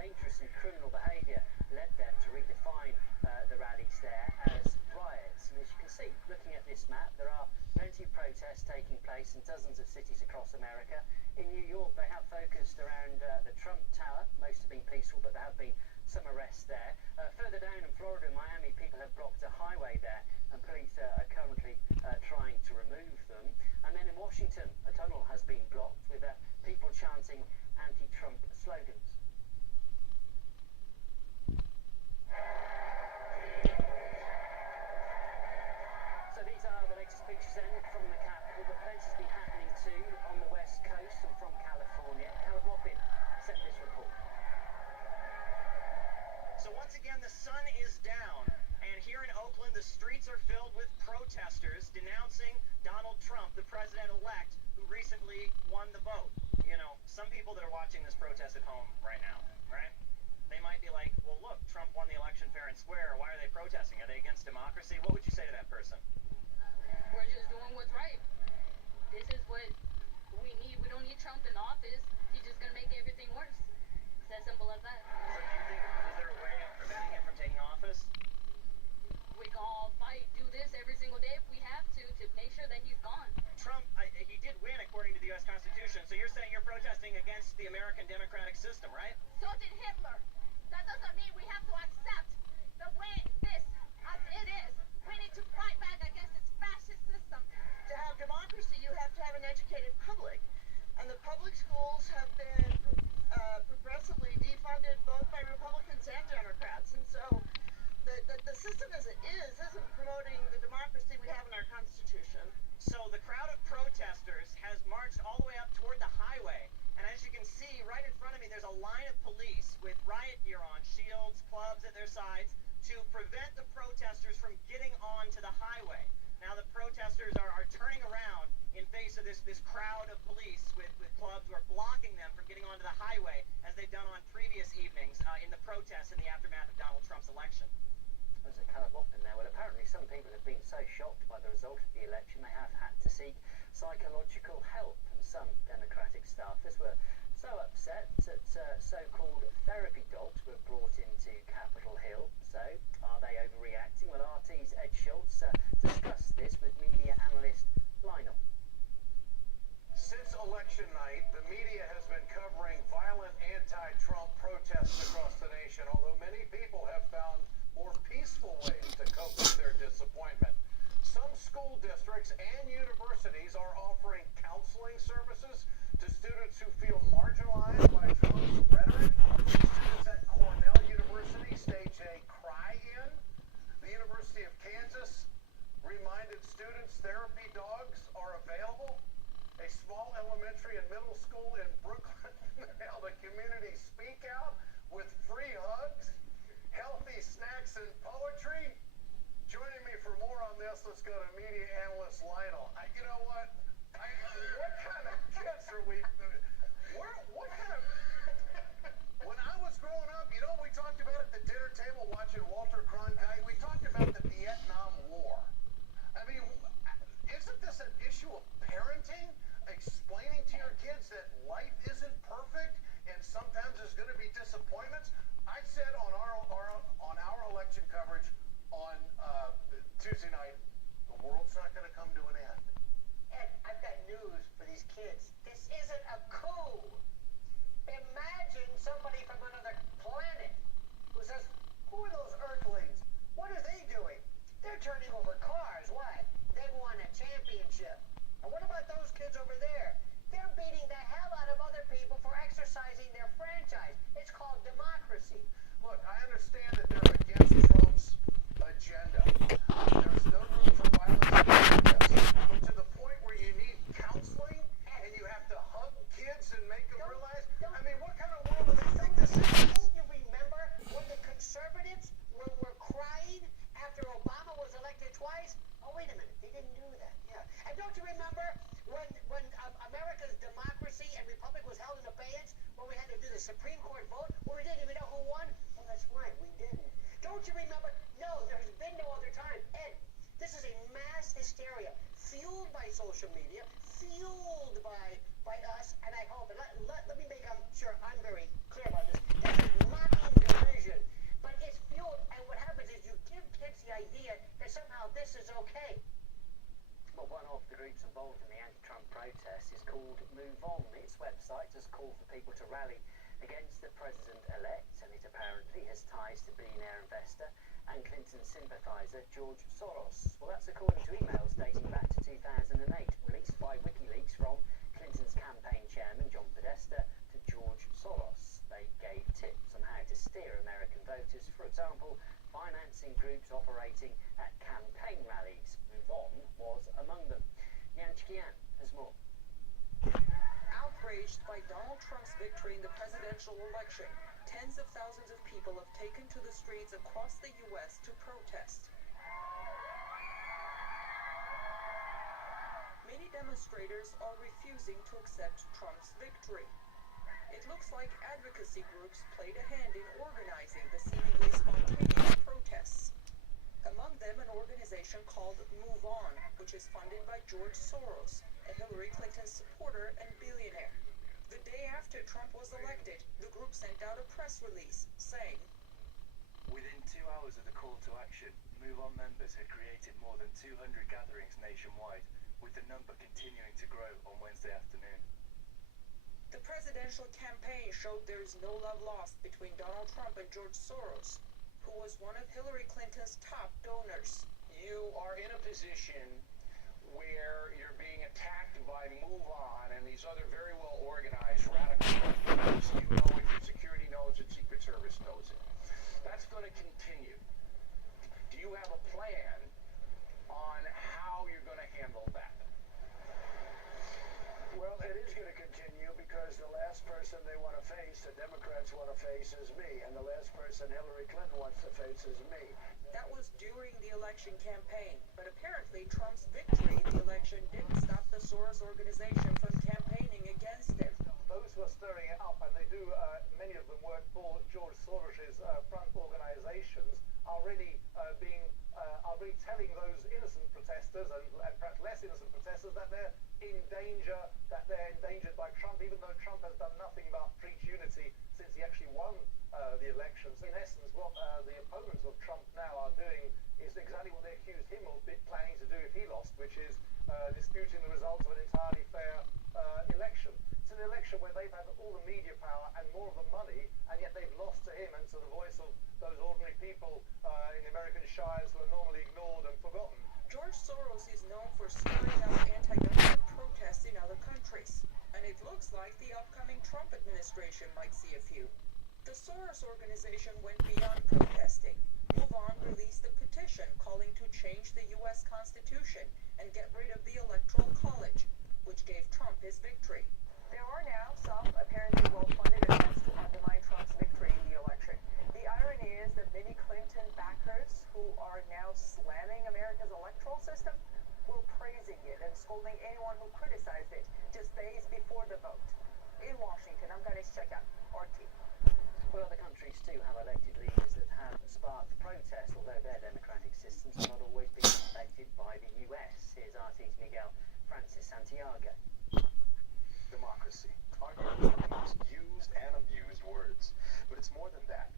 dangerous and criminal behaviour led them to redefine the rallies there as riots. And as you can see, looking at this map, there are plenty of protests taking place in dozens of cities across America. In New York, they have focused around the Trump Tower. Most have been peaceful, but there have been some arrests there. Further down in Florida and Miami, people have blocked a highway there, and police are currently trying to remove them. And then in Washington, a tunnel has been blocked with people chanting anti-Trump slogans. So these are the latest pictures then from the Capitol, but plenty has been happening too on the West Coast and from California. Caleb Loppin sent this report. So once again, the sun is down, and here in Oakland, the streets are filled with protesters denouncing Donald Trump, the president-elect, who recently won the vote. You know, some people that are watching this protest at home right now, right? They might be like, well, look, Trump won the election fair and square. Why are they protesting? Are they against democracy? What would you say to that person? We're just doing what's right. This is what we need. We don't need Trump in office. He's just going to make everything worse. It's as simple as that. So do you think, is there a way of preventing him from taking office? We can all fight, do this every single day if we have to make sure that he's gone. Trump, he did win according to the U.S. Constitution, so you're saying you're protesting against the American democratic system, right? So did Hitler. That doesn't mean we have to accept the way this as it is. We need to fight back against this fascist system. To have democracy, you have to have an educated public. And the public schools have been progressively defunded both by Republicans and Democrats. And so the system as it is isn't promoting the democracy we have in our Constitution. So the crowd of protesters has marched all the way up toward the highway. And as you can see, right in front of me, there's a line of police with riot gear on, shields, clubs at their sides, to prevent the protesters from getting onto the highway. Now the protesters are turning around in face of this crowd of police with clubs who are blocking them from getting onto the highway, as they've done on previous evenings in the protests in the aftermath of Donald Trump's election. There's a Caleb Loppin there. Well, apparently some people have been so shocked by the result of the election they have had to seek psychological help from some Democratic staffers were so upset that so-called therapy dogs were brought into Capitol Hill. So, are they overreacting? Well, RT's Ed Schultz discussed this with media analyst Lionel. Since election night, the media has been covering violent anti-Trump protests across the nation, although many people have found more peaceful ways to cope with their disappointment. Some school districts and universities are offering counseling services to students who feel marginalized by Trump's rhetoric. Students at Cornell University staged a cry-in. The University of Kansas reminded students therapy dogs are available. A small elementary and middle school in Brooklyn held a community speak out with free hugs, healthy snacks, and poetry. Joining me for more on this, let's go to media analyst Lionel. You know what? What kind of kids are we? What kind of? When I was growing up, you know, we talked about at the dinner table watching Walter Cronkite. We talked about the Vietnam War. I mean, isn't this an issue of parenting? Explaining to your kids that life isn't perfect and sometimes there's going to be disappointments. I said on our election coverage on Tuesday night, the world's not going to come to an end. Ed, I've got news for these kids. This isn't a coup. Imagine somebody from another planet who says, "Who are those Earthlings? What are they doing? They're turning over cars. What? They won a championship. And what about those kids over there? They're beating the hell out of other people for exercising their franchise. It's called democracy." Look, I understand that they're against Trump's agenda. There's no room for violence and protest. But to the point where you need counseling and you have to hug kids and make them realize, I mean, what kind of world do they think this is? Don't you remember when the conservatives were crying after Obama was elected twice? Oh, wait a minute. They didn't do that. Yeah. And don't you remember when America's democracy and republic was held in abeyance, when we had to do the Supreme Court vote, where we didn't even know who won? Well, that's right. We didn't. Don't you remember? No, there's been no other time. Ed, this is a mass hysteria fueled by social media, fueled by us, and I hope, and let me make sure I'm very clear about this. This is not called Move On. Its website has called for people to rally against the president-elect, and it apparently has ties to billionaire investor and Clinton sympathiser George Soross. Well, that's according to emails dating back to 2008, released by WikiLeaks from Clinton's campaign chairman John Podesta to George Soross. They gave tips on how to steer American voters, for example, financing groups operating at campaign rallies. Move On was among them. Yan Chikian has more. Outraged by Donald Trump's victory in the presidential election, tens of thousands of people have taken to the streets across the U.S. to protest. Many demonstrators are refusing to accept Trump's victory. It looks like advocacy groups played a hand in organizing the seemingly spontaneous protests. Among them, an organization called Move On, which is funded by George Soross, a Hillary Clinton supporter and billionaire. The day after Trump was elected, the group sent out a press release saying, "Within 2 hours of the call to action, Move On members had created more than 200 gatherings nationwide, with the number continuing to grow on Wednesday afternoon." The presidential campaign showed there is no love lost between Donald Trump and George Soross, who was one of Hillary Clinton's top donors. You are in a position where you're being attacked by Move On and these other very well organized radical groups. You know it, your security knows it, Secret Service knows it. That's going to continue. Do you have a plan on how you're going to handle that? Well, it is going to continue because the last person they want to face, the Democrats want to face, is me, and the last person Hillary Clinton wants to face is me. That was during the election campaign, but apparently Trump's victory in the election didn't stop the Soros organization from campaigning against him. Those who are stirring it up, and they do, many of them work for George Soros's front organizations, are really telling those innocent protesters and perhaps less innocent protesters that they're in danger, that they're endangered by Trump, even though Trump has done nothing but preach unity since he actually won the elections. In essence, what the opponents of Trump now are doing is exactly what they accused him of planning to do if he lost, which is disputing the results of an entirely fair election. It's an election where they've had all the media power and more of the money, and yet they've lost to him and to the voice of those ordinary people in the American shires who are normally ignored and forgotten. George Soros is known for stirring up anti-government protests in other countries, and it looks like the upcoming Trump administration might see a few. The Soros organization went beyond protesting. Move On released a petition calling to change the U.S. Constitution and get rid of the Electoral College, which gave Trump his victory. There are now some apparently well-funded attempts to undermine Trump's victory in the election. The irony is that many Clinton backers who are now slamming America's electoral system were praising it and scolding anyone who criticized it just days before the vote. In Washington, I'm Ganesh Chakya, RT. Well, other countries too have elected leaders that have sparked protest, although their democratic systems have not always been respected by the US. Here's RT's Miguel Francis Santiago. Democracy, arguably one of the most used and abused words, but it's more than that.